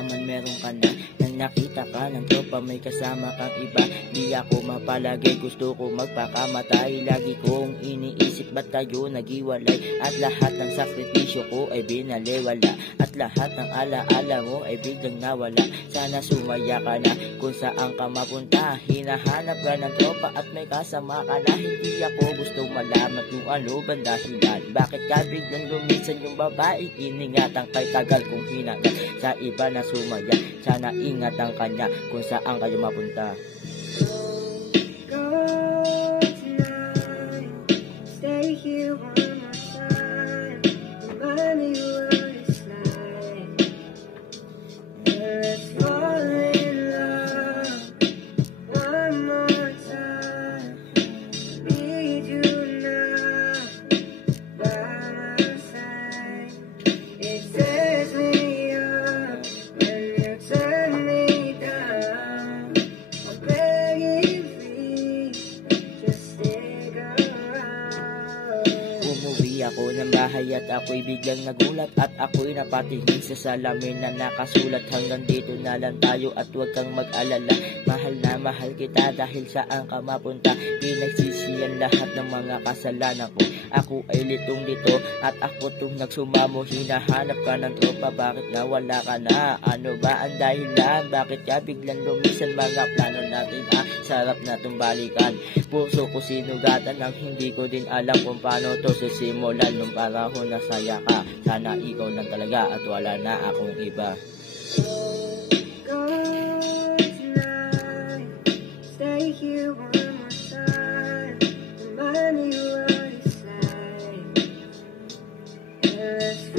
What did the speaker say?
nalaman meron ka na, nang nakita ka ng tropa may kasama kang iba. Di ako mapalagay, gusto ko magpakamatay. Lagi kong iniisip ba't tayo naghiwalay, at lahat ng sakripisyo ko ay binaliwala, at lahat ng alaala mo ay biglang nawala. Sana sumaya ka na kung saan ka mapunta, hinahanap ka ng tropa at may kasama ka na. Hindi ako gustong malaman kung ano bang dahilan, bakit ka biglang lumisan yung babae iningatan kay tagal kong hinagat sa iba na sumaya. Sana ingatan ka niya kung saan kayo mapunta. Stay here by my side, remind me what it's like. Let's fall in love one more time. Need you now by my side. It tears me up when you turn me down. I'm begging please, just stick around. Umuwi ako ng bahay at ako'y biglang nagulat, at ako'y napatingin sa salamin na nakasulat, hanggang dito na lang tayo at huwag kang mag-alala. Mahal na mahal kita dahil saan ka mapunta, pinagsisiyan lahat ng mga kasalanan ko. Ako ay litong lito at ako tong nagsumamo, hinahanap ka ng tropa, bakit nawala ka na? Ano ba ang dahilan, bakit ka biglang lumisan? Mga plano natin sarap na tong balikan. Puso ko sinugatan nang hindi ko din alam kung paano to sisimulan. Nung panahon na saya ka, sana ikaw lang talaga at wala na akong iba. Go tonight, stay here one more time, remind me what it's like. Let's